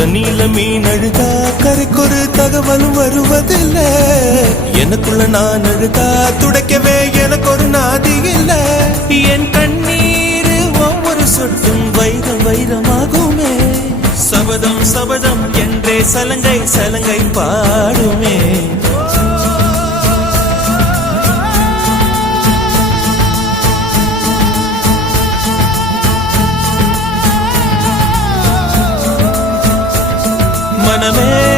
தண்ணியில மீன் அழுதா கரைக்கொரு தகவலும் வருவதில்லை. எனக்குள்ள நான் அழுதா துடைக்கவே எனக்கு ஒரு நாதி இல்ல. என் கண்ணீர் ஒவ்வொரு சொட்டும் வைரம் வைரமாகுமே. சபதம் சபதம் என்றே சலங்கை சலங்கை பாடுமே. மனமே